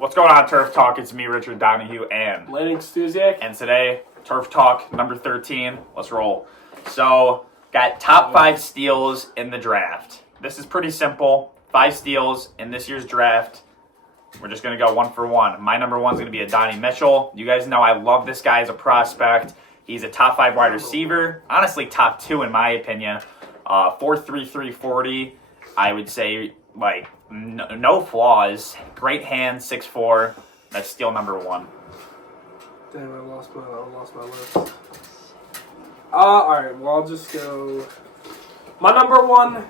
What's going on, Turf Talk? It's me, Richard Donahue, and Landon Stuziak. And today, Turf Talk number 13. Let's roll. So, got top 5 steals in the draft. This is pretty simple. 5 steals in this year's draft. We're just going to go one for one. My number 1 is going to be Donnie Mitchell. You guys know I love this guy as a prospect. He's a top 5 wide receiver. Honestly, top 2 in my opinion. 4.3, 340. I would say, no flaws. Great hands, 6'4". That's steal number 1. Damn, I lost my list. Alright, well, I'll just go. My number 1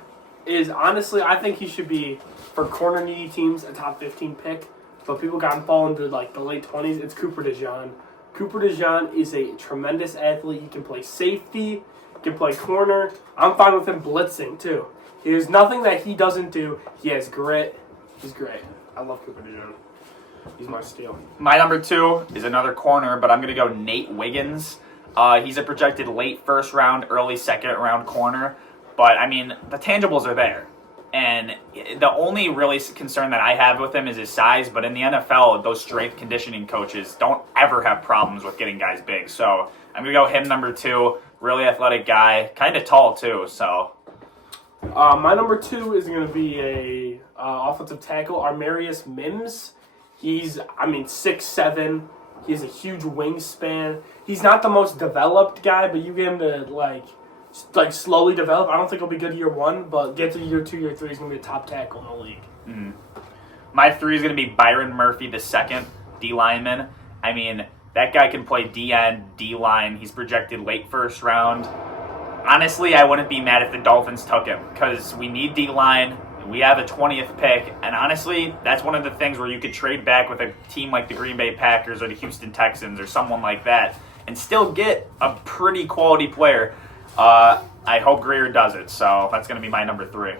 is, honestly, I think he should be, for corner needy teams, a top 15 pick. But people got him falling to the late 20s. It's Cooper DeJean. Cooper DeJean is a tremendous athlete. He can play safety, he can play corner. I'm fine with him blitzing, too. There's nothing that he doesn't do. He has grit. He's great. I love Cooper DeJean. He's my steal. My number 2 is another corner, but I'm going to go Nate Wiggins. He's a projected late first round, early second round corner. But, I mean, the tangibles are there. And the only really concern that I have with him is his size. But in the NFL, those strength conditioning coaches don't ever have problems with getting guys big. So I'm going to go him number 2. Really athletic guy. Kind of tall, too, so... My number 2 is going to be a offensive tackle, Armarius Mims. He's, 6'7". He has a huge wingspan. He's not the most developed guy, but you get him to slowly develop. I don't think he'll be good year 1, but get to year 2, year 3, he's going to be a top tackle in the league. Mm-hmm. My 3 is going to be Byron Murphy, the second D lineman. That guy can play D-end, D-line. He's projected late first round. Honestly, I wouldn't be mad if the Dolphins took him because we need D-line. We have a 20th pick, and honestly, that's one of the things where you could trade back with a team like the Green Bay Packers or the Houston Texans or someone like that and still get a pretty quality player. I hope Greer does it, so that's going to be my number 3.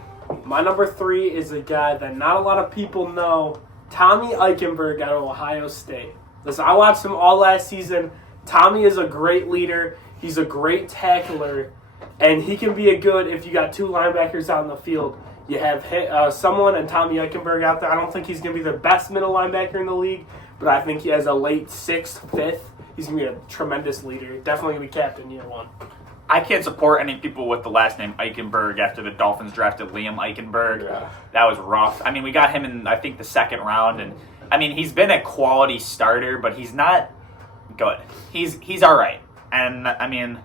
My number 3 is a guy that not a lot of people know, Tommy Eichenberg out of Ohio State. Listen, I watched him all last season. Tommy is a great leader. He's a great tackler. And he can be a good if you got 2 linebackers out in the field. You have someone and Tommy Eichenberg out there. I don't think he's going to be the best middle linebacker in the league, but I think he has a late 6th, 5th. He's going to be a tremendous leader. Definitely going to be captain year 1. I can't support any people with the last name Eichenberg after the Dolphins drafted Liam Eichenberg. Yeah. That was rough. We got him in, I think, the second round. And, he's been a quality starter, but he's not good. He's all right. And,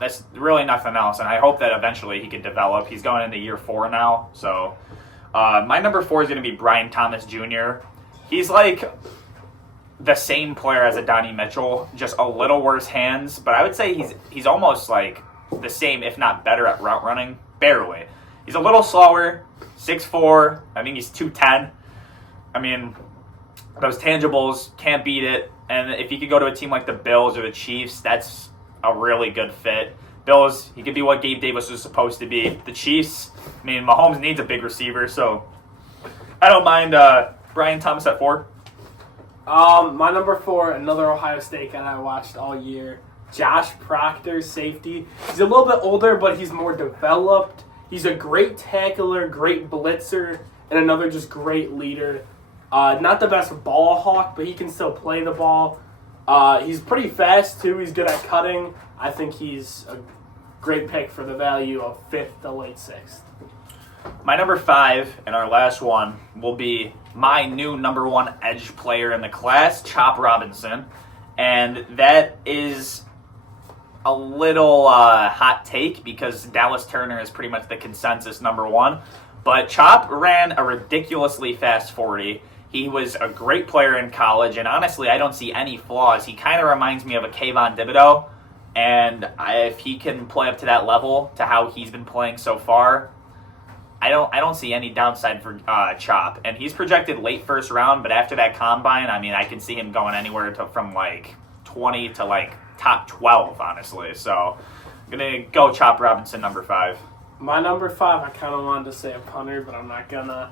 that's really nothing else, and I hope that eventually he can develop. He's going into year 4 now, so my number 4 is going to be Brian Thomas Jr. He's like the same player as a Donnie Mitchell, just a little worse hands, but I would say he's almost like the same, if not better, at route running, barely. He's a little slower, 6'4", I think he's 210. Those tangibles, can't beat it, and if he could go to a team like the Bills or the Chiefs, that's a really good fit. Bills, he could be what Gabe Davis was supposed to be. The Chiefs, Mahomes needs a big receiver, so I don't mind Brian Thomas at 4. My number 4, another Ohio State guy I watched all year, Josh Proctor, safety. He's a little bit older, but he's more developed. He's a great tackler, great blitzer, and another just great leader. Not the best ball hawk, but he can still play the ball. He's pretty fast, too. He's good at cutting. I think he's a great pick for the value of 5th to late 6th. My number 5, and our last one, will be my new number 1 edge player in the class, Chop Robinson. And that is a little hot take because Dallas Turner is pretty much the consensus number 1. But Chop ran a ridiculously fast 40. He was a great player in college, and honestly, I don't see any flaws. He kind of reminds me of a Kayvon Thibodeau, and if he can play up to that level, to how he's been playing so far, I don't see any downside for Chop. And he's projected late first round, but after that combine, I can see him going anywhere from 20 to top 12, honestly. So I'm going to go Chop Robinson, number 5. My number 5, I kind of wanted to say a punter, but I'm not going to.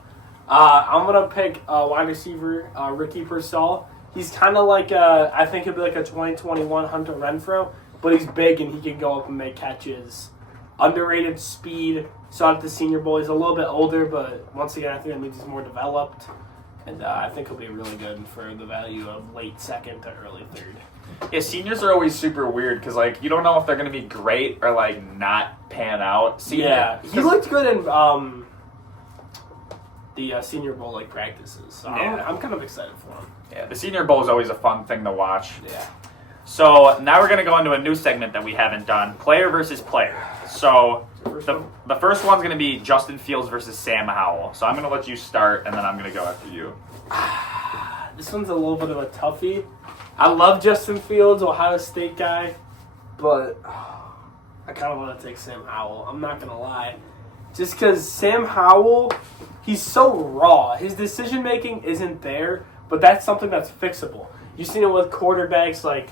I'm going to pick wide receiver Ricky Pearsall. He's kind of I think he'll be like a 2021 Hunter Renfrow, but he's big and he can go up and make catches. Underrated speed. Saw it at the Senior Bowl. He's a little bit older, but once again, I think that means he's more developed. And I think he'll be really good for the value of late second to early third. Yeah, seniors are always super weird because, like, you don't know if they're going to be great or, like, not pan out. He looked good in the Senior Bowl, like, practices. So I'm kind of excited for him. Yeah, the Senior Bowl is always a fun thing to watch. Yeah. So now we're going to go into a new segment that we haven't done, player versus player. So the first one's going to be Justin Fields versus Sam Howell. So I'm going to let you start, and then I'm going to go after you. This one's a little bit of a toughie. I love Justin Fields, Ohio State guy, but I kind of want to take Sam Howell. I'm not going to lie. Just because Sam Howell, he's so raw. His decision-making isn't there, but that's something that's fixable. You've seen it with quarterbacks like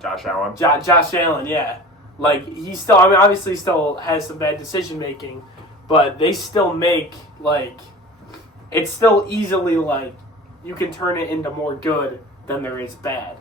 Josh Allen. Josh Allen, yeah. Like, he's still, I mean, obviously he still has some bad decision-making, but they still make, like, it's still easily, like, you can turn it into more good than there is bad.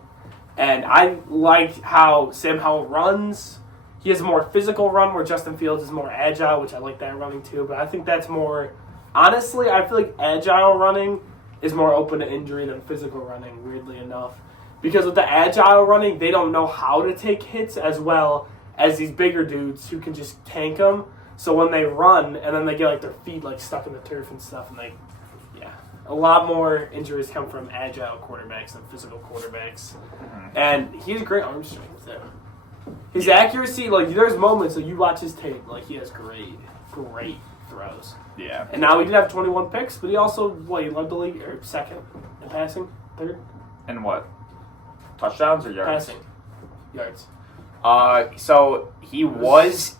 And I like how Sam Howell runs. He has a more physical run where Justin Fields is more agile, which I like that running too. But I think that's more, honestly, I feel like agile running is more open to injury than physical running, weirdly enough. Because with the agile running, they don't know how to take hits as well as these bigger dudes who can just tank them. So when they run and then they get like their feet like stuck in the turf and stuff, and a lot more injuries come from agile quarterbacks than physical quarterbacks. Mm-hmm. And he has great arm strength too. His accuracy, like there's moments that you watch his tape, like he has great throws. Yeah. And now he did have 21 picks, but he also he led the league or second in passing, third. And what? Touchdowns or yards? Passing. Yards. So he was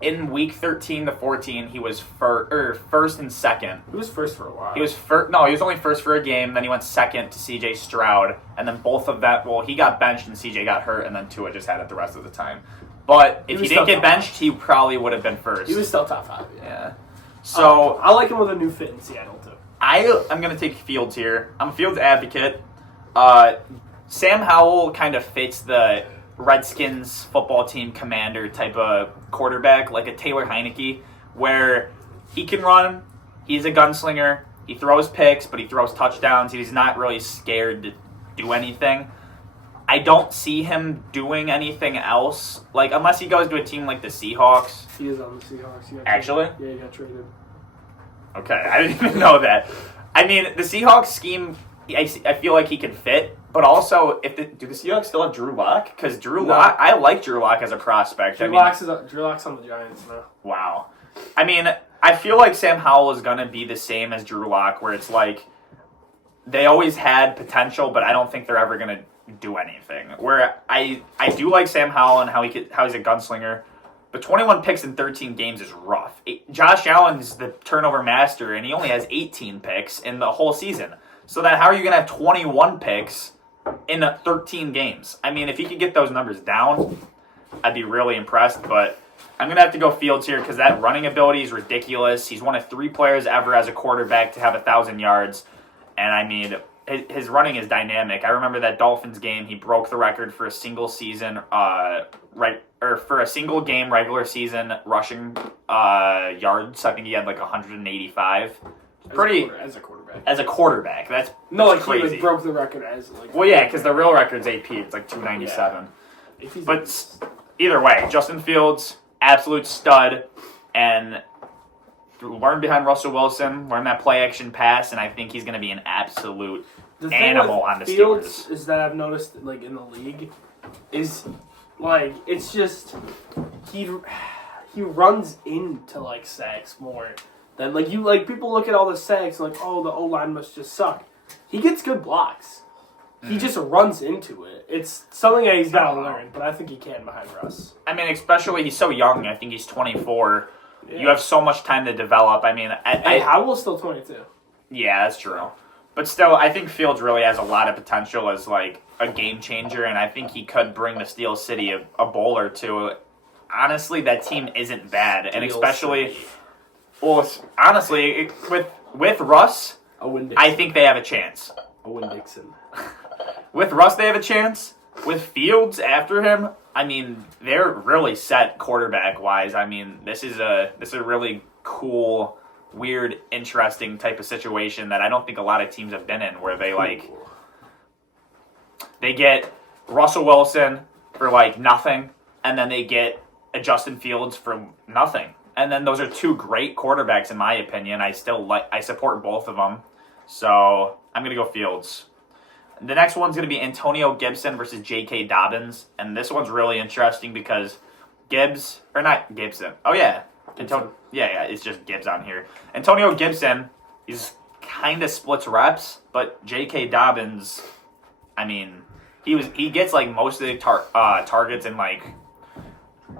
in week 13 to 14. He was first and second. He was first for a while. He was first. No, he was only first for a game. Then he went second to C.J. Stroud, and then both of that. Well, he got benched and C.J. got hurt, and then Tua just had it the rest of the time. But if he didn't get benched, he probably would have been first. He was still top 5. Yeah. So I like him with a new fit in Seattle too. I'm gonna take Fields here. I'm a Fields advocate. Sam Howell kind of fits the Redskins football team commander type of quarterback, like a Taylor Heineke, where he can run, he's a gunslinger, he throws picks, but he throws touchdowns, he's not really scared to do anything. I don't see him doing anything else, like unless he goes to a team like the Seahawks. He is on the Seahawks. Actually? Yeah, he got traded. Okay, I didn't even know that. I mean, the Seahawks scheme, I feel like he can fit. But also, do the Seahawks still have Drew Lock? Because Lock, I like Drew Lock as a prospect. Drew Lock's on the Giants now. Wow. I mean, I feel like Sam Howell is going to be the same as Drew Lock, where it's like they always had potential, but I don't think they're ever going to do anything. Where I do like Sam Howell and how he's a gunslinger, but 21 picks in 13 games is rough. Josh Allen's the turnover master, and he only has 18 picks in the whole season. So then how are you going to have 21 picks in 13 games? I mean, if he could get those numbers down, I'd be really impressed. But I'm going to have to go Fields here because that running ability is ridiculous. He's one of 3 players ever as a quarterback to have 1,000 yards. And, I mean, his running is dynamic. I remember that Dolphins game. He broke the record for a single season, for a single game regular season rushing yards. I think he had like 185. As a quarterback, that's crazy. He broke the record as Well, yeah, because the real record's AP. It's like 297. Yeah. But either way, Justin Fields, absolute stud, and learn behind Russell Wilson, learn that play action pass, and I think he's going to be an absolute animal on the Fields Steelers. Is that I've noticed like in the league is like it's just he runs into like sacks more. Then, people look at all the sacks like, oh, the O-line must just suck. He gets good blocks. He just runs into it. It's something that he's got to learn, but I think he can behind Russ. I mean, especially he's so young. I think he's 24. Yeah. You have so much time to develop. I mean, Howell's still 22. Yeah, that's true. But still, I think Fields really has a lot of potential as, like, a game changer, and I think he could bring the Steel City a bowl or two. Honestly, that team isn't bad, and especially... Well, honestly, with Russ, I think they have a chance. Owen Dixon. With Russ, they have a chance. With Fields after him, I mean, they're really set quarterback-wise. I mean, this is a really cool weird, interesting type of situation that I don't think a lot of teams have been in, where they get Russell Wilson for like nothing, and then they get Justin Fields for nothing. And then those are two great quarterbacks in my opinion. I support both of them. So I'm going to go Fields. The next one's going to be Antonio Gibson versus J.K. Dobbins. And this one's really interesting because Gibbs, or not Gibson. Oh, yeah. Yeah, it's just Gibbs on here. Antonio Gibson, he's kind of splits reps, but J.K. Dobbins, I mean, he gets like most of the targets and like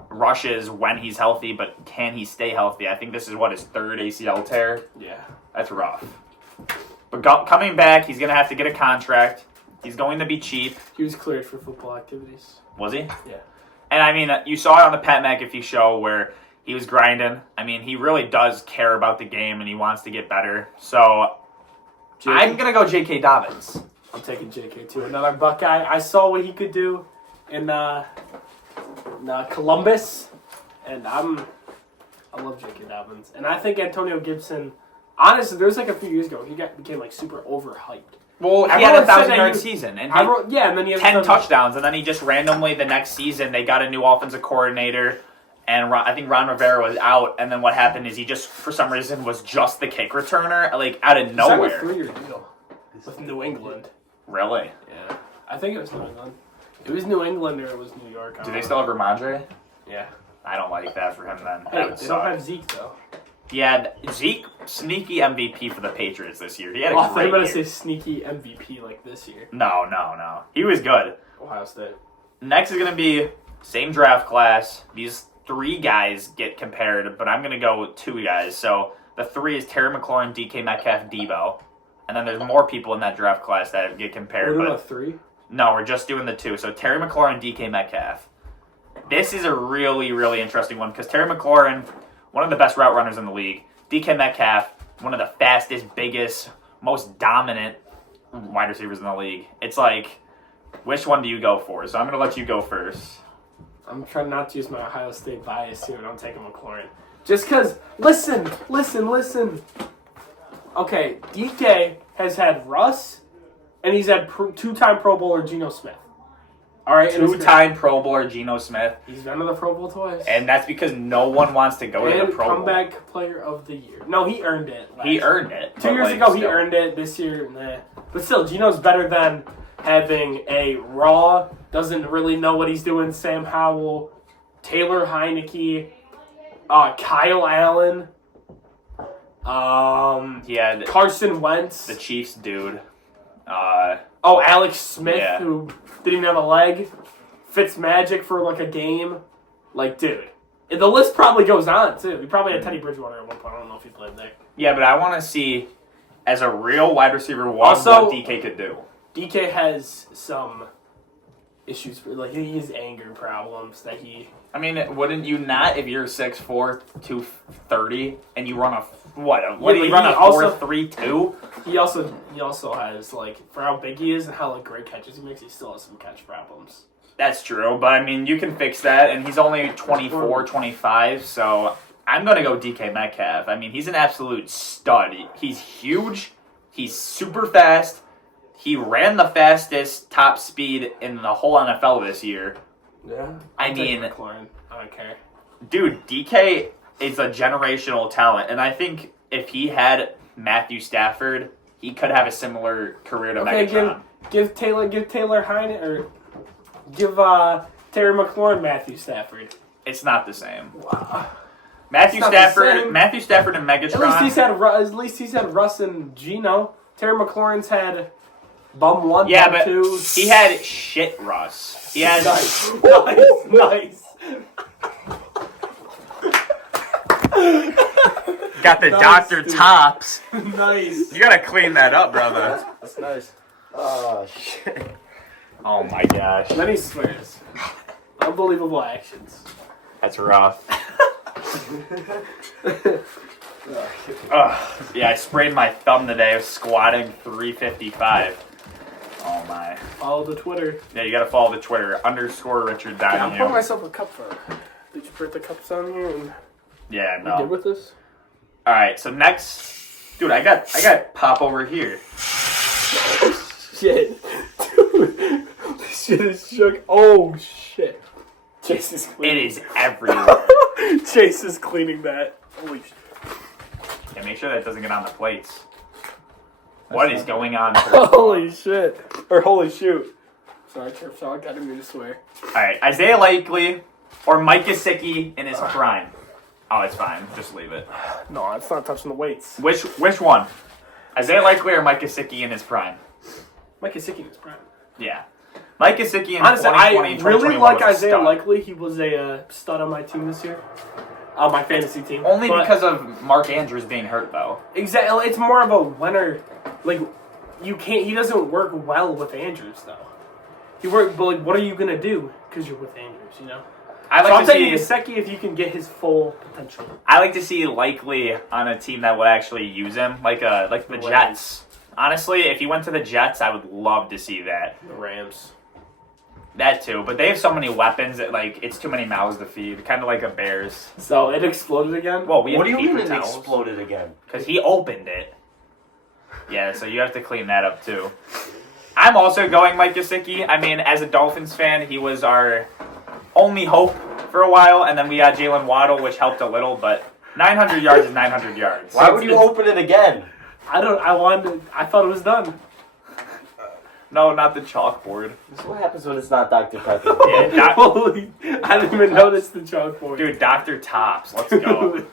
rushes when he's healthy, but can he stay healthy? I think this is his third ACL tear. Yeah. That's rough. But coming back, he's going to have to get a contract. He's going to be cheap. He was cleared for football activities. Was he? Yeah. And I mean, you saw it on the Pat McAfee show where he was grinding. I mean, he really does care about the game and he wants to get better. So I'm going to go J.K. Dobbins. I'm taking J.K. too. Another Buckeye. I saw what he could do in Columbus, and I love J.K. Dobbins. And I think Antonio Gibson, honestly, there was like a few years ago, he became like super overhyped. Well, he had a 1,000-yard season, and and then he had 10 touchdowns, and then he just randomly the next season they got a new offensive coordinator, and I think Ron Rivera was out, and then what happened is he just for some reason was just the kick returner, like out of nowhere. He signed a 3-year deal with New England. Really? Yeah, I think it was New England. It was New England or it was New York. Do they still have Ramondre? Yeah. I don't like that for him then. Hey, they don't have Zeke though. Yeah, Zeke, sneaky MVP for the Patriots this year. He had a great year. I'm going to say sneaky MVP like this year. No. He was good. Ohio State. Next is going to be same draft class. These 3 guys get compared, but I'm going to go 2 guys. So the 3 is Terry McLaurin, DK Metcalf, Debo. And then there's more people in that draft class that get compared. We're doing 3? No, we're just doing the 2. So Terry McLaurin, DK Metcalf. This is a really, really interesting one because Terry McLaurin, one of the best route runners in the league. DK Metcalf, one of the fastest, biggest, most dominant wide receivers in the league. It's like, which one do you go for? So I'm going to let you go first. I'm trying not to use my Ohio State bias here, and I'm taking McLaurin. Just because, listen. Okay, DK has had Russ, and he's had 2-time Pro Bowler Geno Smith. All right, 2-time Pro Bowler Geno Smith. He's been to the Pro Bowl twice. And that's because no one wants to go to the Pro Bowl. Comeback Player of the Year. No, he earned it. He earned it. 2 years ago, he earned it. This year, nah. But still, Geno's better than having a raw, doesn't really know what he's doing, Sam Howell, Taylor Heineke, Kyle Allen, he had Carson Wentz. The Chiefs dude. Alex Smith, who didn't even have a leg. Fitzmagic for like a game. Like, dude. The list probably goes on, too. He probably had Teddy Bridgewater at one point. I don't know if he played there. Yeah, but I want to see, as a real wide receiver, what DK could do. DK has some issues. Like, he has anger problems that he... I mean, wouldn't you not if you're 6'4", 230, and you run a 4.32? He also has, like, for how big he is and how, like, great catches he makes, he still has some catch problems. That's true, but, I mean, you can fix that, and he's only 24, 25, so I'm going to go DK Metcalf. I mean, he's an absolute stud. He's huge. He's super fast. He ran the fastest top speed in the whole NFL this year. Yeah. I mean, McLaurin. I don't care. Dude, DK is a generational talent, and I think if he had Matthew Stafford, he could have a similar career to Megatron. Give Taylor Heine or give Terry McLaurin Matthew Stafford. It's not the same. Wow. Matthew Stafford and Megatron. At least he's had Russ and Geno. Terry McLaurin's had bum 1, yeah, bum 2. But he had shit Russ. He had nice. Got the Dr. Tops. Nice. You gotta clean that up, brother. That's nice. Oh, shit. Oh my gosh. Then he swears. Unbelievable actions. That's rough. Yeah, I sprained my thumb today. I was squatting 355. Oh my. Follow the Twitter. Yeah, you gotta follow the Twitter. _Richard I'm pouring myself a cup for. Did you put the cups on here? Yeah, You good with this? All right, so next, dude, I got Pop over here. Shit. Dude, this shit is shook. Oh, shit. Chase is It cleaning. is everywhere. Chase is cleaning that. Holy shit. Yeah, make sure that doesn't get on the plates. What is going on? Holy shit. Or holy shoot. Sorry, Trevor. I didn't mean to swear. All right, Isaiah Likely or Mike Gesicki in his prime. Oh, it's fine. Just leave it. No, it's not touching the weights. Which one? Isaiah Likely or Mike Gesicki in his prime? Mike Gesicki is prime. Yeah. Mike Gesicki in Honestly, 2020, I really 2021 like was a Isaiah stud. Likely. He was a stud on my team this year. On my fantasy team. Only But- because of Mark Andrews being hurt, though. Exactly. It's more of a winner. Like, you can't. He doesn't work well with Andrews, though. But like, what are you gonna do? Because you're with Andrews, you know. I So I'm like to taking see. Gesicki if you can get his full potential. I like to see Likely on a team that would actually use him, like the Rams. Jets. Honestly, if he went to the Jets, I would love to see that. The Rams. That too, but they have so many weapons that it's too many mouths to feed. Kind of like a Bears. So it exploded again. Well, we have What do you paper mean it towels exploded again? because he opened it. Yeah, so you have to clean that up too. I'm also going Mike Gesicki. I mean, as a Dolphins fan, he was our only hope for a while, and then we got Jalen Waddle, which helped a little, but 900 yards is 900 yards. Why would you open it again? I thought it was done. No, not the chalkboard. This is what happens when it's not Dr. Pepper. Yeah, Holy! I didn't even notice the chalkboard. dude, Dr. Tops. Let's go.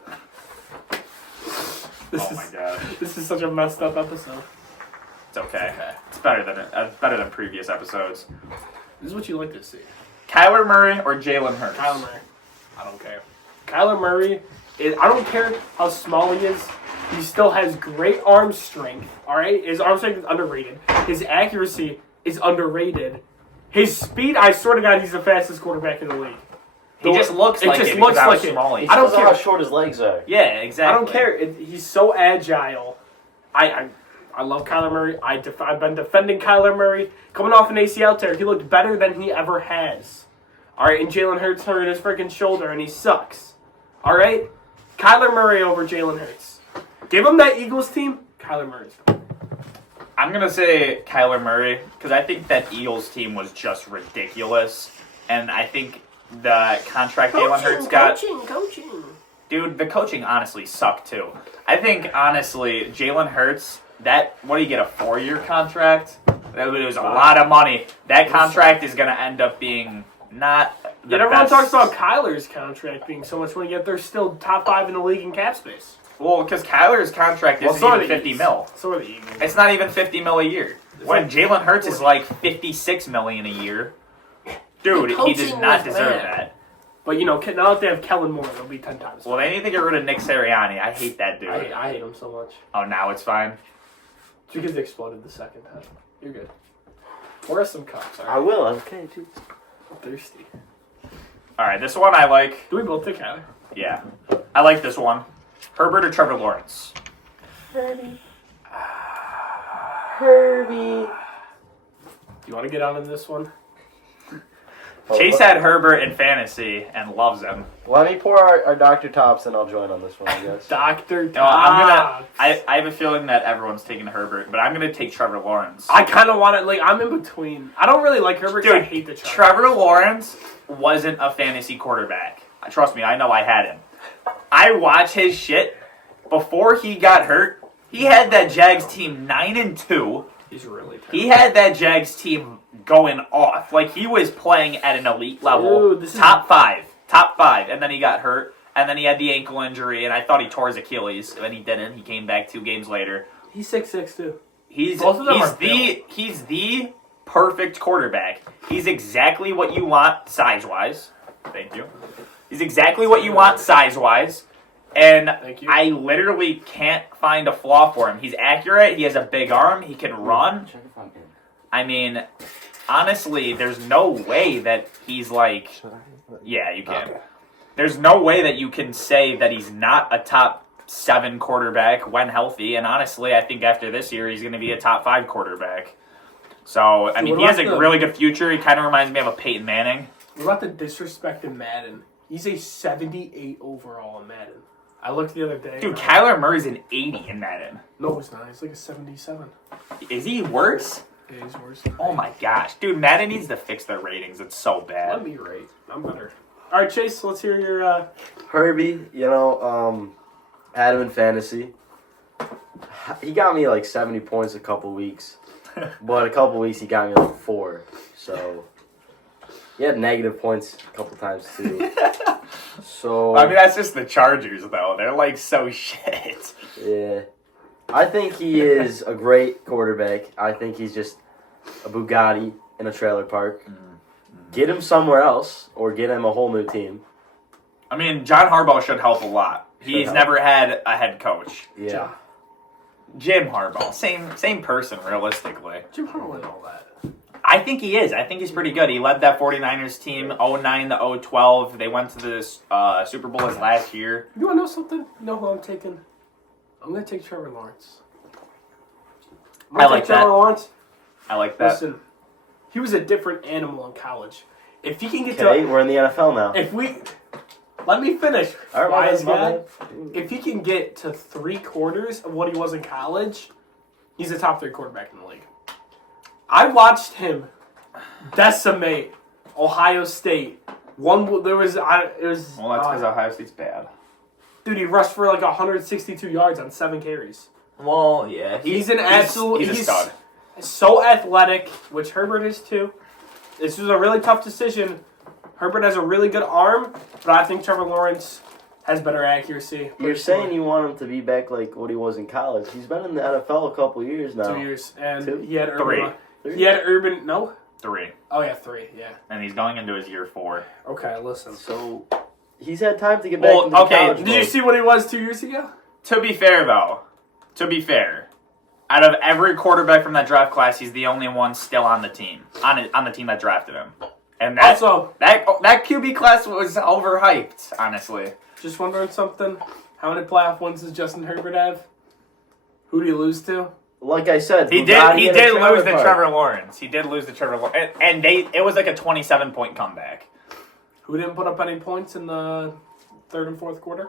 This Oh my is god. this is such a messed up episode. It's okay. It's better than previous episodes. This is what you like to see. Kyler Murray or Jalen Hurts? Kyler Murray. I don't care. Kyler Murray I don't care how small he is. He still has great arm strength. All right, his arm strength is underrated. His accuracy is underrated. His speed, I swear to God, he's the fastest quarterback in the league. He just looks like it because how small he is. I don't Because of care how short his legs are. Yeah, exactly. I don't care. He's so agile. I love Kyler Murray. I've been defending Kyler Murray. Coming off an ACL tear, he looked better than he ever has. All right, and Jalen Hurts hurt his freaking shoulder, and he sucks. All right? Kyler Murray over Jalen Hurts. Give him that Eagles team, Kyler Murray's fine. I'm going to say Kyler Murray because I think that Eagles team was just ridiculous. And I think the contract Jalen Hurts got... Coaching. Dude, the coaching honestly sucked too. I think, honestly, Jalen Hurts, what do you get, a 4-year contract? That was a lot of money. That contract is going to end up being not the Yet everyone best. talks about Kyler's contract being so much money, yet they're still top 5 in the league in cap space. Well, because Kyler's contract isn't even 50 mil. So are the Eagles. It's not even 50 mil a year. When Jalen Hurts is like 56 million a year, dude, he does not deserve that. But, now that they have Kellen Moore, it'll be 10 times. Well, they need to get rid of Nick Sirianni. I hate that dude. I hate him so much. Oh, now it's fine. It's because they exploded the second time. You're good. Pour us some cups, I alright? will. Okay, dude. I'm thirsty. All right, this one I like. Do we both take Kyler? Yeah, I like this one. Herbert or Trevor Lawrence? Herbie. You want to get on in this one? Chase had Herbert in fantasy and loves him. Let me pour our Dr. Tops and I'll join on this one, I guess. Dr. No, I have a feeling that everyone's taking Herbert, but I'm gonna take Trevor Lawrence. I kind of want it. I'm in between. I don't really like Herbert. Dude, I hate the Chargers. Trevor Lawrence wasn't a fantasy quarterback. Trust me, I know I had him. I watch his shit. Before he got hurt, he had that Jags team 9-2. He's really terrible. He had that Jags team going off. Like, he was playing at an elite level. Dude, Top five. And then he got hurt. And then he had the ankle injury, and I thought he tore his Achilles. And he didn't. He came back 2 games later. He's 6'6", too. He's the perfect quarterback. He's exactly what you want size-wise. Thank you. He's exactly what you want size-wise. And Thank you. I literally can't find a flaw for him. He's accurate. He has a big arm. He can run. Check if I'm in. I mean, honestly, there's no way that he's like... Yeah, you can. Okay. There's no way that you can say that he's not a top 7 quarterback when healthy. And honestly, I think after this year, he's going to be a top 5 quarterback. So, I mean, he has a really good future. He kind of reminds me of a Peyton Manning. What about the disrespect in Madden? He's a 78 overall in Madden. I looked the other day. Dude, Kyler Murray's an 80 in Madden. No, he's not. He's like a 77. Is he worse? Yeah, he's worse. Oh my gosh. Dude, Madden needs to fix their ratings. It's so Let bad. me rate. I'm better. All right, Chase, let's hear your... Herbie, Adam in fantasy. He got me like 70 points a couple weeks. But a couple weeks he got me like 4. So he had negative points a couple times too. So I mean, that's just the Chargers, though. They're like so shit. yeah. I think he is a great quarterback. I think he's just a Bugatti in a trailer park. Get him somewhere else or get him a whole new team. I mean, John Harbaugh should help a lot. He's never had a head coach. Yeah. Jim Harbaugh, same person, realistically. Jim Harbaugh and all that. I think he is. I think he's pretty good. He led that 49ers team 09 to 012. They went to the Super Bowl his last year. You want to know something? You know who I'm taking? I'm going to take Trevor Lawrence. I like that. Trevor Lawrence. I like that. Listen, he was a different animal in college. If he can get Okay, to... we're in the NFL now. If we... Let me finish. All right, Wise my guy. bad. If he can get to 3/4 of what he was in college, he's a top 3 quarterback in the league. I watched him decimate Ohio State. Well, that's because Ohio State's bad. Dude, he rushed for like 162 yards on 7 carries. Well, yeah. He's an absolute... He's a stud. So athletic, which Herbert is too. This was a really tough decision. Herbert has a really good arm, but I think Trevor Lawrence has better accuracy. You're saying you want him to be back like what he was in college. He's been in the NFL a couple years now. 2 years. And 2? he had Urban. 3. He had Urban... No? 3. Oh, yeah, 3. Yeah. And he's going into his year 4. Okay, listen. So he's had time to get back into okay, college Did you mode. see what he was 2 years ago? To be fair, though, out of every quarterback from that draft class, he's the only one still on the team, on the team that drafted him. And that QB class was overhyped, honestly. Just wondering something. How many playoff wins does Justin Herbert have? Who did he lose to? Like I said, He Bugatti did in a trailer lose to park. Trevor Lawrence. He did lose to Trevor Lawrence, and it was like a 27-point comeback. Who didn't put up any points in the 3rd and 4th quarter?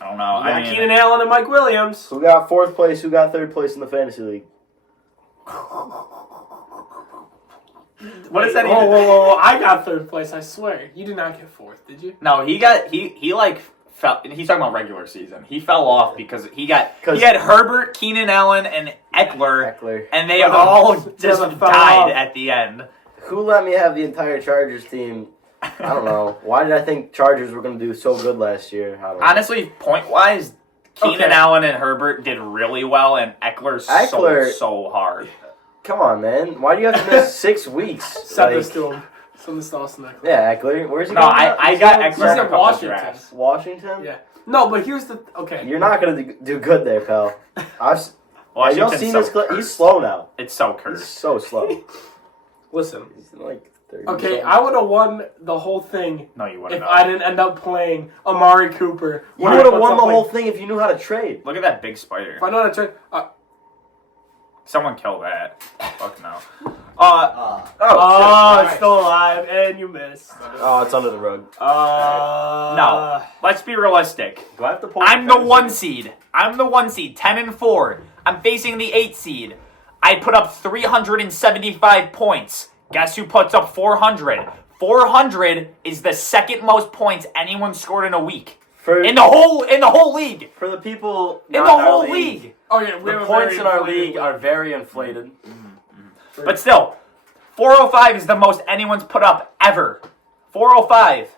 I don't know. I mean, Keenan Allen and Mike Williams. Who got 4th place? Who got 3rd place in the fantasy league? what is that? Whoa! I got 3rd place. I swear. You did not get 4th, did you? No, he fell. He's talking about regular season. He fell off because he had Herbert, Keenan Allen, and Eckler. And they all just fell died off. at the end. Who let me have the entire Chargers team? I don't know. Why did I think Chargers were going to do so good last year? I don't know. Honestly, point-wise, Keenan Allen and Herbert did really well, and Eckler sold so hard. Come on, man. Why do you have to miss 6 weeks? Send this to him. Send this to Austin Eckler. Yeah, Eckler. Where's he No, going? I got Eckler He's in a in couple Washington. drafts. Washington? Yeah. No, but here's the... Okay. You're not going to do good there, pal. You don't Washington's see so this clip? cursed. He's slow now. It's so He's cursed. so slow. Listen. He's like 30. Okay, I would have won the whole thing No, you wouldn't if have. I didn't end up playing Amari Cooper. You would have won the whole thing if you knew how to trade. Look at that big spider. If I know how to trade... Someone kill that. Fuck no. it's still alive, and you missed. Oh, it's under the rug. No. Let's be realistic. Do I have to pull I'm the 1 seed. 10-4. I'm facing the 8 seed. I put up 375 points. Guess who puts up 400? 400 is the second most points anyone scored in a week. In the whole league. For the people In not the in our whole league, league. Oh, yeah, we the have a points very in our inflated league are very inflated. But still, 405 is the most anyone's put up ever. 405.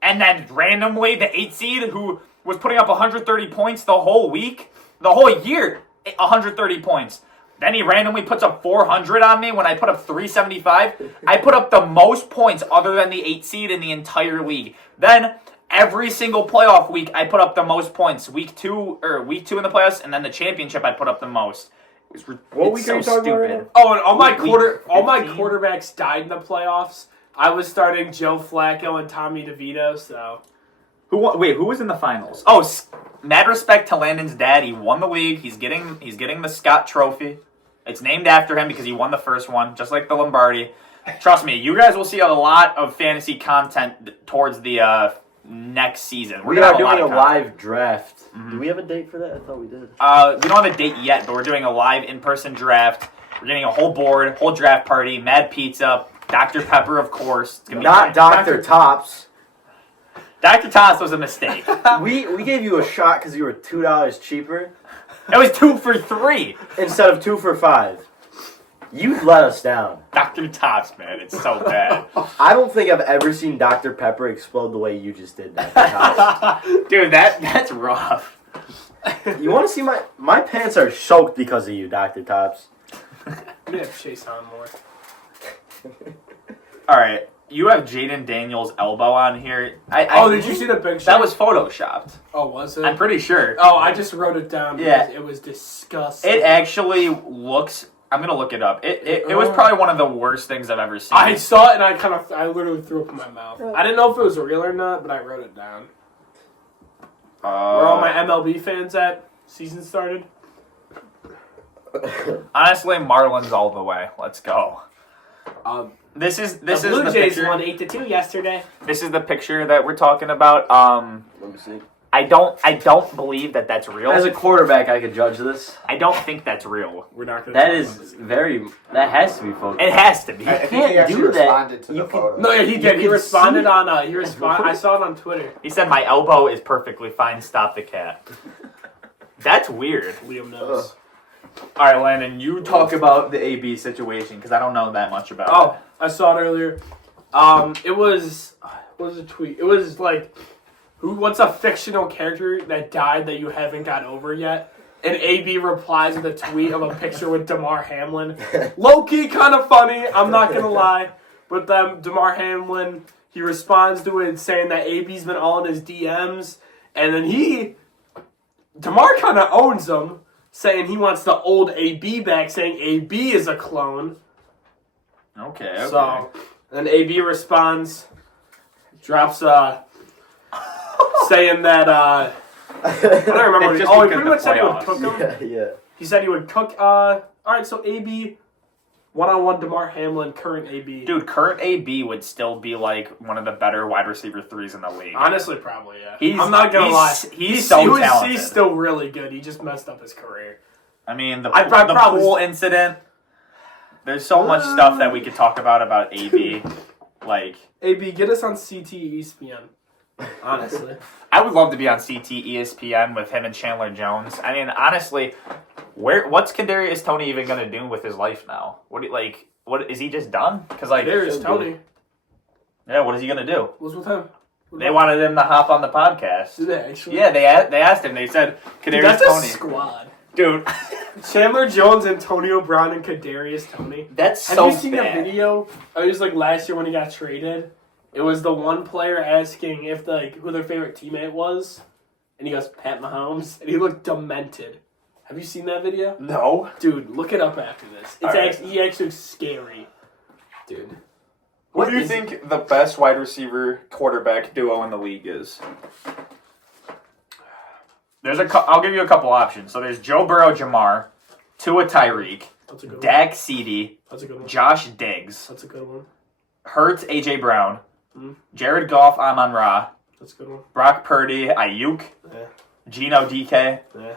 And then randomly, the 8 seed who was putting up 130 points the whole week, the whole year, 130 points. Then he randomly puts up 400 on me when I put up 375. I put up the most points other than the 8 seed in the entire league. Then every single playoff week, I put up the most points. Week two in the playoffs, and then the championship, I put up the most. It was What it's week so are you talking about right stupid. now? Oh, and all my Week 15. quarterbacks died in the playoffs. I was starting Joe Flacco and Tommy DeVito, so... Who was in the finals? Oh, mad respect to Landon's dad. He won the league. He's getting the Scott Trophy. It's named after him because he won the first one, just like the Lombardi. Trust me, you guys will see a lot of fantasy content towards the next season. We gonna are have doing lot a of content. live draft. Mhm. Do we have a date for that? I thought we did. We don't have a date yet, but we're doing a live in-person draft. We're getting a whole board, whole draft party, Mad Pizza, Dr. Pepper, of course. It's gonna be Not great. Dr. Tops. Dr. Toss was a mistake. We gave you a shot because you were $2 cheaper It was 2 for 3. instead of 2 for $5. You let us down. Dr. Tops, man, it's so bad. I don't think I've ever seen Dr. Pepper explode the way you just did, Dr. Tops. Dude, that's rough. You want to see my pants are soaked because of you, Dr. Tops. I'm gonna have Chase on more. All right, you have Jaden Daniels' elbow on here. Did you see the picture? That was photoshopped. Oh, was it? I'm pretty sure. Oh, I just wrote it down because Yeah. it was disgusting. It actually looks. I'm gonna look it up. It was probably one of the worst things I've ever seen. I saw it and I literally threw up in my mouth. I didn't know if it was real or not, but I wrote it down. Where all my MLB fans at? Season started. Honestly, Marlins all the way. Let's go. This is The the Blue Jays picture. won 8-2 yesterday. This is the picture that we're talking about. Let me see. I don't believe that that's real. As a quarterback, I could judge this. I don't think that's real. We're not gonna. That talk is about this. very. That has to be focused. It has to be. I think can't he actually do that. responded to You the can- photo. No, yeah, he did. He can responded see- on. I saw it on Twitter. He said my elbow is perfectly fine. Stop the cat. That's weird. Liam knows. All right, Landon, you talk about the AB situation because I don't know that much about Oh, I saw it earlier. It was. What was a tweet? It was like, what's a fictional character that died that you haven't got over yet? And AB replies with a tweet of a picture with DeMar Hamlin. Low-key kind of funny, I'm not going to lie. But then DeMar Hamlin, he responds to it saying that AB's been all in his DMs. And then DeMar kind of owns him, saying he wants the old AB back, saying AB is a clone. it. Okay. So, then AB responds, drops saying that, I don't remember. Just He because pretty the much said he would playoffs. cook him. Yeah. He said he would cook, alright, so AB, one-on-one DeMar Hamlin, current AB. Dude, current AB would still be like one of the better wide receiver threes in the league. Honestly, probably, yeah. I'm not gonna lie. He's so talented. He's still really good. He just messed up his career. I mean, the I probably- pool incident. There's so much stuff that we could talk about AB. Like, AB, get us on CT ESPN. Honestly. I would love to be on CT ESPN with him and Chandler Jones. I mean, honestly, what's Kadarius Toney even gonna do with his life now? What is he just done? Because like, There's Tony. yeah, what is he gonna do? What's with him? They wanted him to hop on the podcast. Did they actually? Yeah, they asked him. They said Dude, Kadarius that's a Toney. squad. Dude, Chandler Jones, Antonio Brown, and Kadarius Toney. that's Have so you seen bad. the video? It was like last year when he got traded. It was the one player asking if who their favorite teammate was, and he goes Pat Mahomes, and he looked demented. Have you seen that video? No. Dude, look it up after this. All right. He actually looks scary, dude. What do you is- think the best wide receiver quarterback duo in the league is? I'll give you a couple options. So there's Joe Burrow, Jamar, Tua Tyreek, That's a good one. Dak Seedy, That's a good one. Josh Diggs, That's a good one. Hurts, AJ Brown, Mhm. Jared Goff, Amon Ra, That's a good one. Brock Purdy, Ayuk, Yeah. Geno DK, Yeah.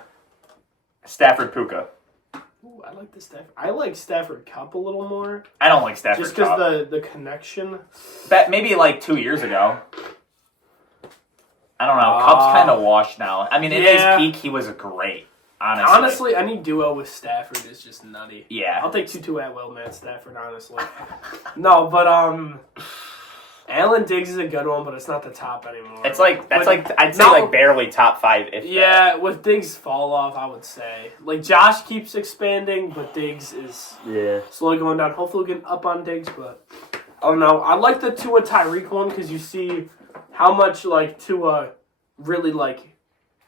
Stafford Puka. Ooh, I like the Stafford. I like Stafford Cup a little more, I don't like Stafford just because Cup. the connection. Maybe like 2 years ago. I don't know. Cup's kind of washed now. I mean, in his Yeah. peak, he was great. Honestly. Honestly, any duo with Stafford is just nutty. Yeah. I'll take Tutu Atwell, Matt Stafford, honestly. No, but Alan Diggs is a good one, but it's not the top anymore. It's like that's With- like I'd say no, like barely top 5 if Yeah, with Diggs fall off, I would say. Like Josh keeps expanding, but Diggs is Yeah. slowly going down. Hopefully we'll get up on Diggs, but I don't know. I like the Tua Tyreek one because you see how much like Tua really like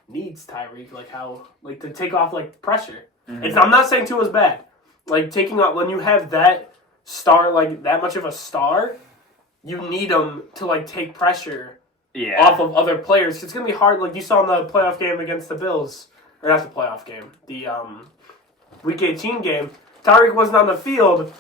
needs Tyreek, like how like to take off like pressure. Mhm. I'm not saying Tua's bad. Like taking off when you have that star, like that much of a star, you need him to like take pressure Yeah. off of other players. It's gonna be hard. Like you saw in the playoff game against the Bills, or not the playoff game, the Week 18 game. Tyreek wasn't on the field,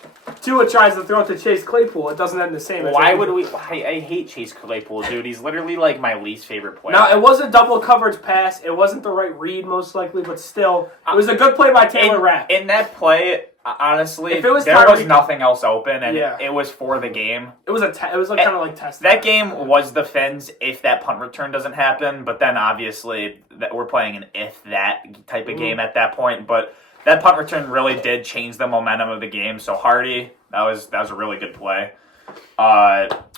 Tua tries to throw it to Chase Claypool, it doesn't end the same. Why would we? I hate Chase Claypool, dude. He's literally like my least favorite player. Now, it was a double coverage pass. It wasn't the right read, most likely, but still, it was a good play by Taylor Rapp. In that play, honestly, if it was there was nothing else open, and it was for the game. It was it was like kind of like testing. That game was the Fins if that punt return doesn't happen, but then obviously that we're playing an if that type of game at that point. But that punt return really did change the momentum of the game. So Hardy, that was a really good play.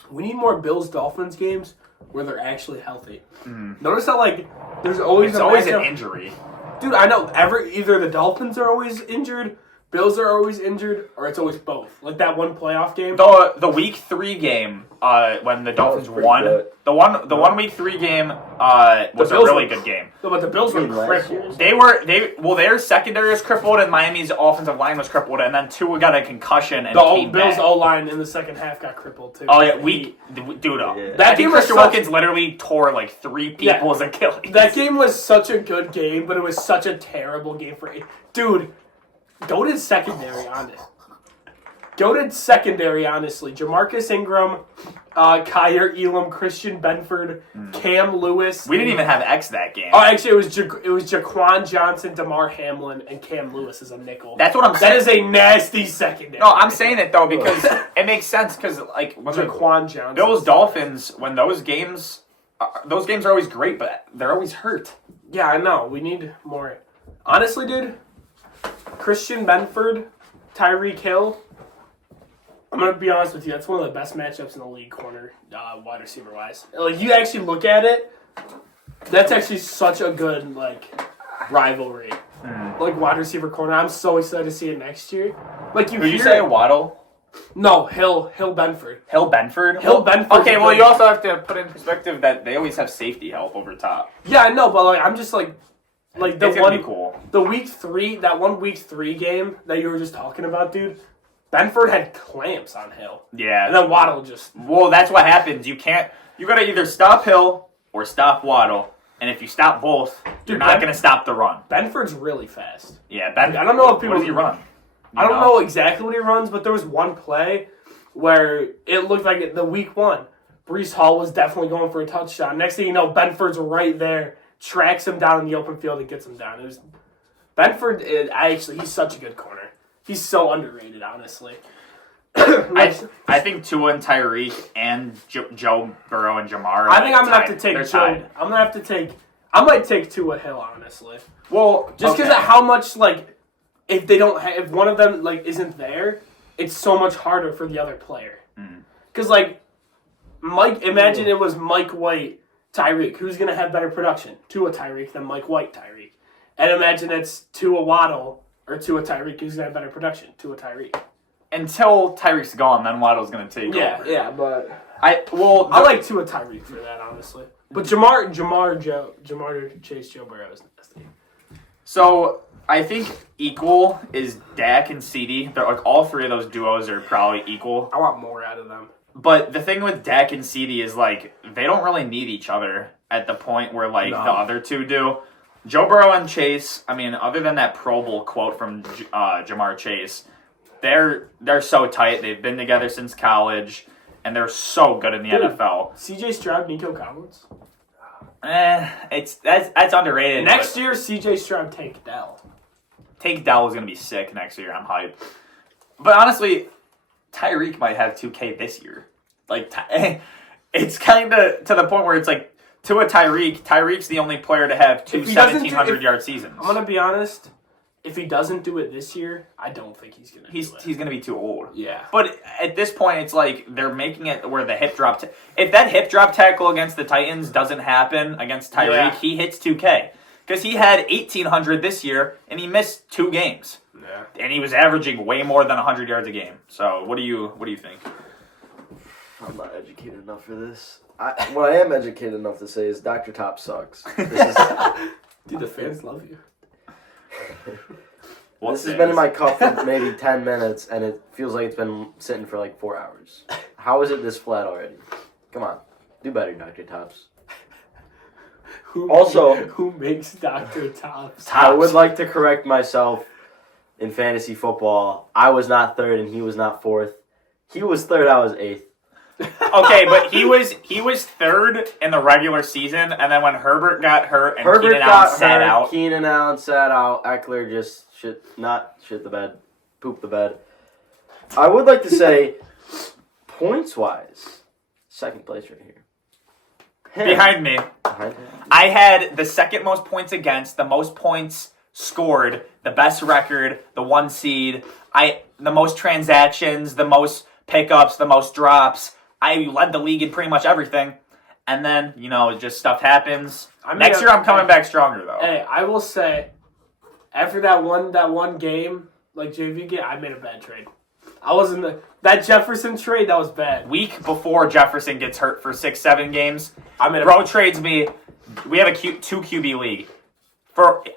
We need more Bills-Dolphins games where they're actually healthy. Notice how like there's always an injury. Dude, I know either the Dolphins are always injured, Bills are always injured, or it's always both. Like that one playoff game. The week 3 game, when the Dolphins won, good. the one week 3 game was a really good game. No, but the Bills were crippled. Their secondary was crippled and Miami's offensive line was crippled, and then Tua got a concussion and the Bills O-line in the second half got crippled too. Oh yeah, that game Christian Wilkins literally tore like 3 people's Achilles. That game was such a good game, but it was such a terrible game for dude. Goated secondary on it. Goated secondary, honestly. Jamarcus Ingram, Kyer Elam, Christian Benford, Cam Lewis. We didn't even have X that game. Oh, actually, it was Jaquan Johnson, DeMar Hamlin, and Cam Lewis as a nickel. That's what I'm saying. That is a nasty secondary. No, I'm saying it, though, because it makes sense, because, like, when Jaquan Johnson. Bills-Dolphins, when those games are always great, but they're always hurt. Yeah, I know. We need more. Honestly, dude, Christian Benford, Tyreek Hill. I'm going to be honest with you. That's one of the best matchups in the league, corner, wide receiver wise. Like, you actually look at it, that's actually such a good, like, rivalry. Like, wide receiver corner. I'm so excited to see it next year. Like, you say Waddle? No, Hill Benford. Hill Benford? Hill Benford. Okay, well, you also have to put in perspective that they always have safety help over top. Yeah, I know, but, like, I'm just, like the it's gonna be cool. The week 3, that one week 3 game that you were just talking about, dude. Benford had clamps on Hill. Yeah. And then Waddle just... Well, that's what happens. You got to either stop Hill or stop Waddle. And if you stop both, you're not going to stop the run. Benford's really fast. Yeah, I don't know if people... What does he run? I don't know exactly what he runs, but there was one play where it looked like the week 1. Breece Hall was definitely going for a touchdown. Next thing you know, Benford's right there, tracks him down in the open field and gets him down. Benford, he's such a good corner. He's so underrated, honestly. I think Tua and Tyreek and Joe Burrow and Jamar. I think I'm gonna have to take Joe. I might take Tua Hill, honestly. Well, just because of how much if one of them isn't there, it's so much harder for the other player. Because imagine it was Mike White, Tyreek. Who's gonna have better production? Tua Tyreek than Mike White Tyreek. And imagine it's Tua Waddle or Tua Tyreek. Who's gonna have better production? Tua Tyreek. Until Tyreek's gone, then Waddle's going to take over. Yeah, but I like Tua Tyreek for that, honestly. But Jamar Chase, Joe Burrow is nasty. So I think equal is Dak and CD. They're all 3 of those duos are probably equal. I want more out of them. But the thing with Dak and CD is they don't really need each other at the point where the other 2 do. Joe Burrow and Chase, I mean, other than that Pro Bowl quote from Jamar Chase, they're so tight. They've been together since college, and they're so good in the NFL. CJ Stroud, Nico Collins. That's underrated. Next year, CJ Stroud take Dell. Take Dell is gonna be sick next year. I'm hyped. But honestly, Tyreek might have 2K this year. It's kind of to the point where it's Tua Tyreek. Tyreek's the only player to have 2 1,700-yard seasons. I'm gonna be honest. If he doesn't do it this year, I don't think he's going to do it. He's going to be too old. Yeah. But at this point, it's they're making it where the hip drop... if that hip drop tackle against the Titans doesn't happen against Tyreek, he hits 2K. Because he had 1,800 this year, and he missed 2 games. Yeah. And he was averaging way more than 100 yards a game. So what do you think? I'm not educated enough for this. What I am educated enough to say is Dr. Top sucks. Dude, the fans love you. This has been in my cup for maybe 10 minutes, and it feels like it's been sitting for 4 hours. How is it this flat already? Come on. Do better, Dr. Tops. Who makes Dr. Tops? I would like to correct myself. in fantasy football. I was not third and he was not fourth. He was third, I was eighth. Okay, but he was third in the regular season, and then when Herbert got hurt and Keenan Allen sat out. Keenan Allen sat out. Eckler just pooped the bed. I would like to say, points-wise, second place right here. Behind me. Behind him. I had the second most points against, the most points scored, the best record, the 1 seed, the most transactions, the most pickups, the most drops. I led the league in pretty much everything. And then, just stuff happens. Next year I'm coming back stronger, though. Hey, I will say, after that one game, like JV game, I made a bad trade. I wasn't that Jefferson trade, that was bad. Week before Jefferson gets hurt for 6-7 games, bro trades me. We have a 2 QB league.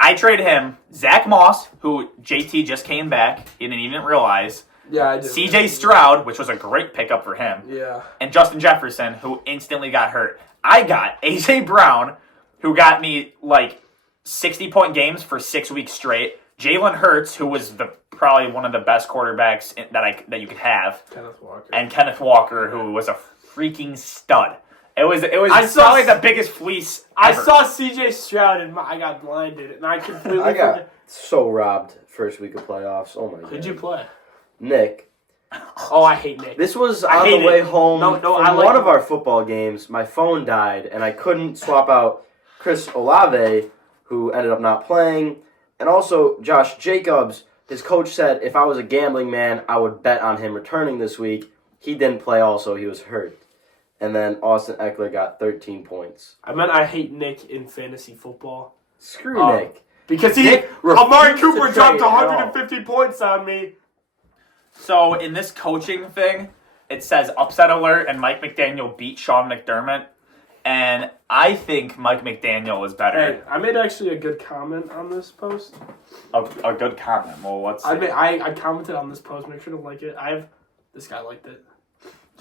I traded him Zach Moss, who JT just came back. He didn't even realize. Yeah, I did. CJ Stroud, which was a great pickup for him. Yeah. And Justin Jefferson, who instantly got hurt. I got AJ Brown, who got me 60-point games for 6 weeks straight. Jalen Hurts, who was probably one of the best quarterbacks that you could have. Kenneth Walker. And Kenneth Walker, who was a freaking stud. It was probably the biggest fleece ever. I saw CJ Stroud and I got blinded, and I completely got so robbed first week of playoffs. Oh my god. Who'd you play? Nick. Oh, I hate Nick. This was on the way home from one of our football games. My phone died, and I couldn't swap out Chris Olave, who ended up not playing, and also Josh Jacobs. His coach said if I was a gambling man, I would bet on him returning this week. He didn't play also. He was hurt. And then Austin Eckler got 13 points. I hate Nick in fantasy football. Screw Nick. Because Amari Cooper dropped 150 points on me. So in this coaching thing, it says upset alert and Mike McDaniel beat Sean McDermott. And I think Mike McDaniel is better. Hey, I made actually a good comment on this post. A good comment. Well, let's see. I commented on this post. Make sure to like it. This guy liked it.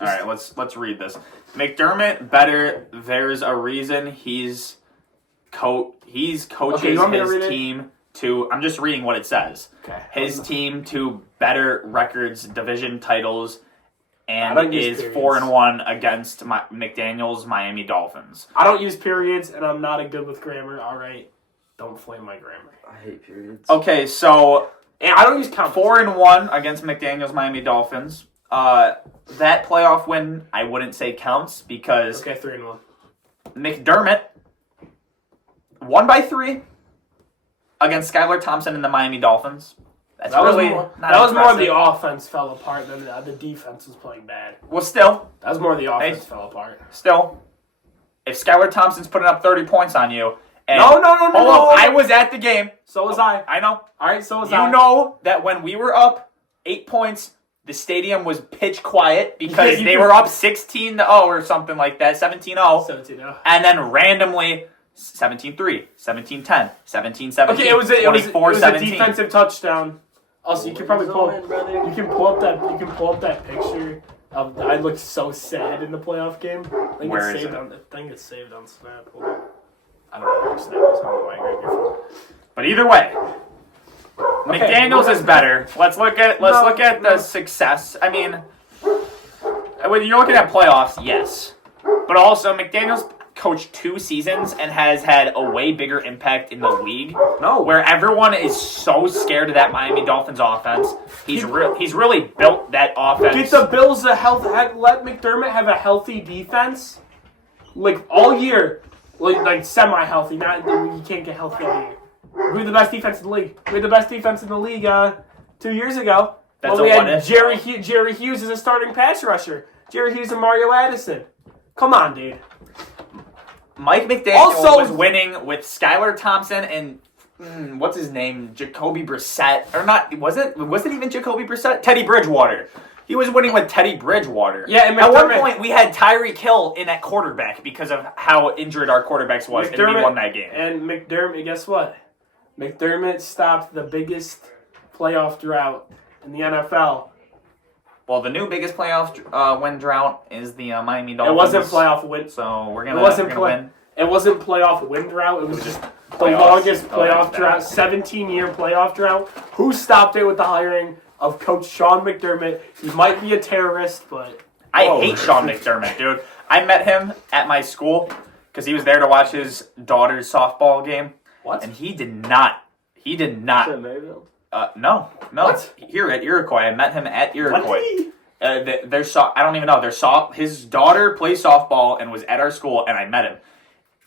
All right, let's read this. McDermott better. There's a reason he's coaches his team to. I'm just reading what it says. Okay. His team to better records, division titles, and is 4-1 against McDaniel's Miami Dolphins. I don't use periods, and I'm not good with grammar. All right, don't flame my grammar. I hate periods. Okay, so and I don't use count. 4-1 against McDaniel's Miami Dolphins. That playoff win, I wouldn't say counts because 3-1. McDermott won by 3 against Skylar Thompson and the Miami Dolphins. That was more the offense fell apart than the defense was playing bad. Well, still. That was more the offense fell apart. Still. If Skylar Thompson's putting up 30 points on you. And No. I was at the game. So was I. I know. All right, so was I. You know that when we were up 8 points, the stadium was pitch quiet because they were up 16-0 or something like that, 17-0. 17-0. And then randomly 17-3, 17-10, 17-17, Okay, it was a 24-17. defensive touchdown. Also, you can probably pull up that picture. I looked so sad in the playoff game. I think Where it's is saved it? I think it's saved on Snap. Hold on. I don't know where Snap is. I don't know why I grabbed your phone. But either way, McDaniels is better. Let's look at the success. I mean, when you're looking at playoffs, yes, but also McDaniels coached 2 seasons and has had a way bigger impact in the league. No, where everyone is so scared of that Miami Dolphins offense. He's really built that offense. Get the Bills let McDermott have a healthy defense, like all year, like semi-healthy. Not you can't get healthy all year. We were the best defense in the league. We had the best defense in the league 2 years ago. That's we had what-if. Jerry Hughes as a starting pass rusher. Jerry Hughes and Mario Addison. Come on, dude. Mike McDaniel was winning with Skylar Thompson and what's his name? Jacoby Brissett. Or not, was it even Jacoby Brissett? Teddy Bridgewater. He was winning with Teddy Bridgewater. Yeah, and at one point we had Tyreek Hill in at quarterback because of how injured our quarterbacks was, and we won that game. And McDermott, guess what? McDermott stopped the biggest playoff drought in the NFL. Well, the new biggest playoff win drought is the Miami Dolphins. It wasn't playoff win. So we're gonna win. It wasn't playoff win drought. It was just the playoffs. longest Oh, playoff that's drought, bad. 17-year playoff drought. Who stopped it with the hiring of Coach Sean McDermott? He might be a terrorist, but I hate Sean McDermott, dude. I met him at my school because he was there to watch his daughter's softball game. what? And he did not. Mayville? No. What? Here at Iroquois. I met him at Iroquois. What did he? I don't even know. His daughter plays softball and was at our school, and I met him.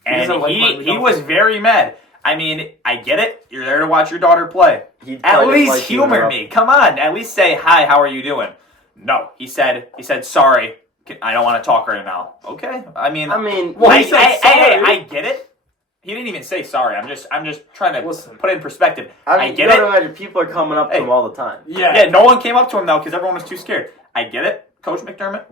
And doesn't like he was very mad. I mean, I get it. You're there to watch your daughter play. At least humor me. Come on. At least say, hi, how are you doing? No. He said, sorry. I don't want to talk right now. Okay. I mean, Well, he said sorry. I get it. He didn't even say sorry. I'm just trying to Listen. put it in perspective. I you get gotta it. imagine people are coming up to him all the time. Yeah. Yeah, no one came up to him, though, because everyone was too scared. I get it, Coach McDermott.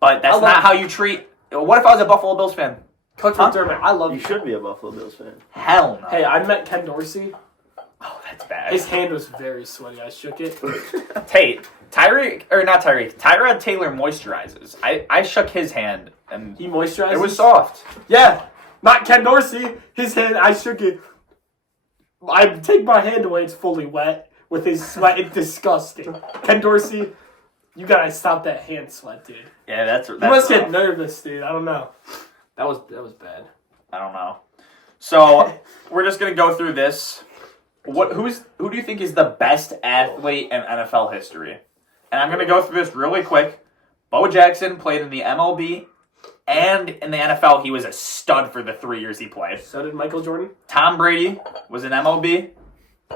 But that's not how you treat... What if I was a Buffalo Bills fan? Coach McDermott, I love You you. should be a Buffalo Bills fan. Hell no. Hey, I met Ken Dorsey. Oh, that's bad. His hand was very sweaty. I shook it. Tyrod Taylor moisturizes. I shook his hand, and He moisturized. it was soft. Yeah, not Ken Dorsey. His hand, I shook it. I take my hand away; it's fully wet with his sweat. It's disgusting. Ken Dorsey, you gotta stop that hand sweat, dude. Yeah, that's You must rough. get nervous, dude. I don't know. That was bad. I don't know. So we're just gonna go through this. Who do you think is the best athlete in NFL history? And I'm gonna go through this really quick. Bo Jackson played in the MLB and in the NFL. He was a stud for the 3 years he played. So did Michael Jordan. Tom Brady was in MLB,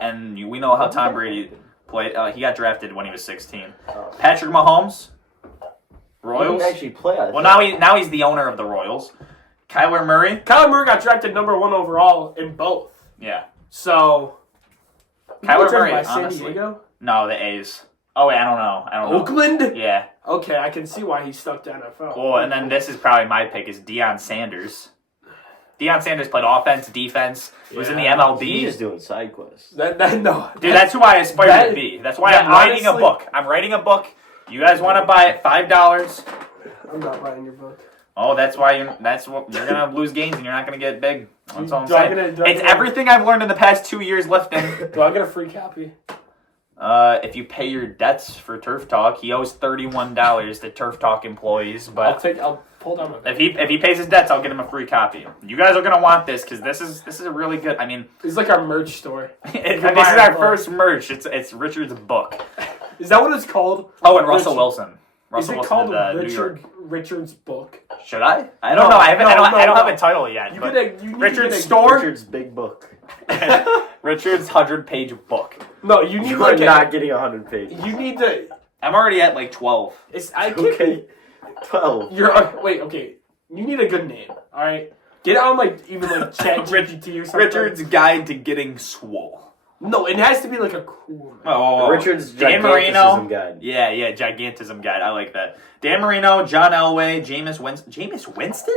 and we know how Tom Brady played. He got drafted when he was 16. Patrick Mahomes, Royals. He didn't actually play. Well, now he's the owner of the Royals. Kyler Murray. Kyler Murray got drafted #1 overall in both. Yeah. So Kyler drafted Murray, by San honestly. Diego? No, the A's. Oh, wait, I don't know. Oakland? Yeah. Okay, I can see why he stuck to NFL. Well, and then this is probably my pick is Deion Sanders. Deion Sanders played offense, defense. Was in the Yeah. MLB. He's just doing side quests. No. Dude, that's who I aspire to be. That's why I'm writing a honestly- book. I'm writing a book. You guys want to buy it? $5. I'm not buying your book. Oh, that's why you're gonna lose gains and you're not gonna get big. That's all I'm Do I saying. get a- It's everything I've learned in the past 2 years lifting. Do I get a free copy? If you pay your debts for Turf Talk, he owes $31 to Turf Talk employees. But I'll pull down my bag. if he pays his debts, I'll get him a free copy. You guys are gonna want this because this is a really good. I mean, It's like our merch store. this is buy our our book. first merch. It's Richard's book. Is that what it's called? Oh, and Russell Richard- Wilson. Is Russell it Wilson called did, New York. Richard's book? Should I? I don't know. I don't have a title yet. You but need to Richard's get a- store. Richard's big book. Richard's 100-page book. No, you need You like are not getting 100 pages. You need to. I'm already at like 12. I can't. Okay, 12. Wait. Okay. You need a good name. All right. Get on like even like ChatGPT or something. Richard's Guide to Getting Swole. No, it has to be like a cool name. Oh, Richard's Dan Giganticism Marino. Guide. Yeah, Gigantism Guide. I like that. Dan Marino, John Elway, Jameis Winston. Jameis Winston?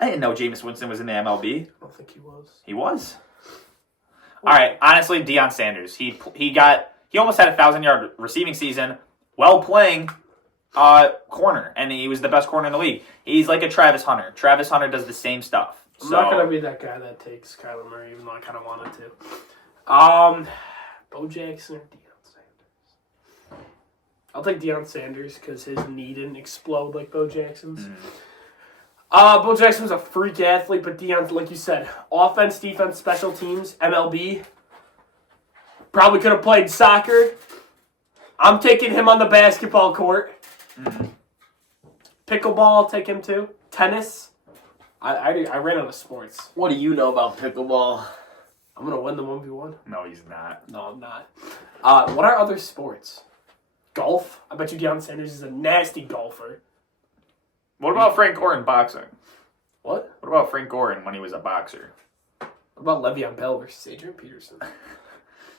I didn't know Jameis Winston was in the MLB. I don't think he was. He was. All right, honestly, Deion Sanders. He almost had a 1,000-yard receiving season while playing corner, and he was the best corner in the league. He's like a Travis Hunter. Travis Hunter does the same stuff. I'm not gonna be that guy that takes Kyler Murray, even though I kind of wanted to. Bo Jackson or Deion Sanders? I'll take Deion Sanders because his knee didn't explode like Bo Jackson's. Bo Jackson was a freak athlete, but Deion, like you said, offense, defense, special teams, MLB. Probably could have played soccer. I'm taking him on the basketball court. Pickleball, I'll take him too. Tennis. I ran out of sports. What do you know about pickleball? I'm going to win the 1v1. No, he's not. No, I'm not. What are other sports? Golf. I bet you Deion Sanders is a nasty golfer. What about Frank Gore in boxing? What? What about Frank Gore when he was a boxer? What about Le'Veon Bell versus Adrian Peterson?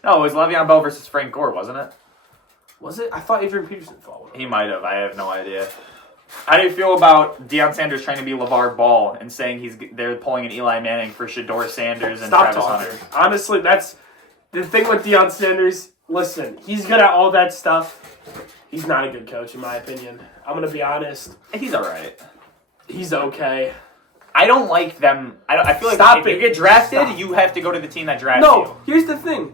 No, it was Le'Veon Bell versus Frank Gore, wasn't it? Was it? I thought Adrian Peterson fought with him. He might have. I have no idea. How do you feel about Deion Sanders trying to be LeVar Ball and saying they're pulling an Eli Manning for Shador Sanders and Stop Travis talking. Hunter? Honestly, that's the thing with Deion Sanders. Listen, he's good at all that stuff. He's not a good coach, in my opinion. I'm going to be honest. He's all right. He's okay. I don't like them. I feel like Stop if it. you get drafted, Stop. you have to go to the team that drafts you. No, here's the thing.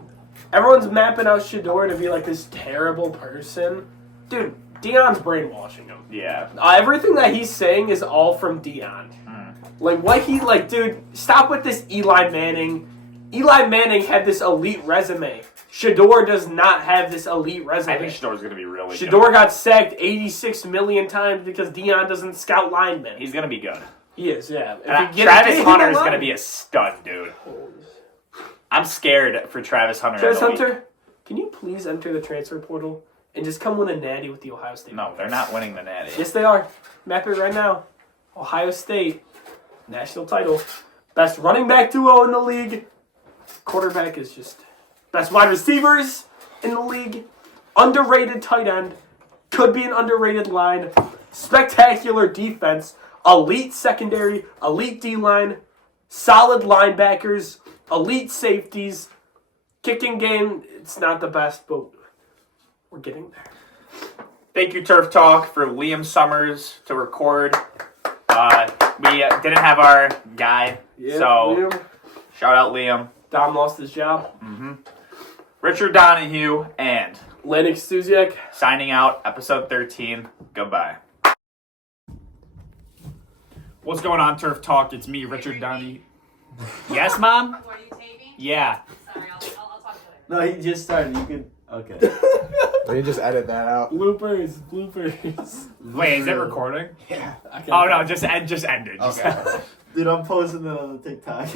Everyone's mapping out Shador to be like this terrible person. Dude, Deion's brainwashing him. Yeah. Everything that he's saying is all from Deion. Like, what he, like, dude, stop with this Eli Manning. Eli Manning had this elite resume. Shador does not have this elite resume. I think Shador's going to be really good. Shador got sacked 86 million times because Deion doesn't scout linemen. He's going to be good. He is, yeah. Travis Hunter is going to be a stud, dude. I'm scared for Travis Hunter. Travis Hunter, can you please enter the transfer portal and just come win a natty with the Ohio State? No, they're not winning the natty. Yes, they are. Map it right now. Ohio State, national title. Best running back duo in the league. Quarterback is just best wide receivers in the league. Underrated tight end. Could be an underrated line. Spectacular defense. Elite secondary. Elite D-line. Solid linebackers. Elite safeties. Kicking game, it's not the best, but we're getting there. Thank you, Turf Talk, for Liam Summers to record. We didn't have our guy, so Liam. shout out Liam. Dom lost his job. Richard Donahue, and Lennox Stuziak. signing out, episode 13. Goodbye. What's going on, Turf Talk? It's me, Richard Donahue. Yes, Mom? What are you taping? Yeah. Sorry, I'll talk to you No, later. he just started. You could. Okay. Well, you just edit that out. Bloopers. Wait, is it recording? Yeah. Oh, no, just end it. Okay. Dude, I'm posting it on the TikTok.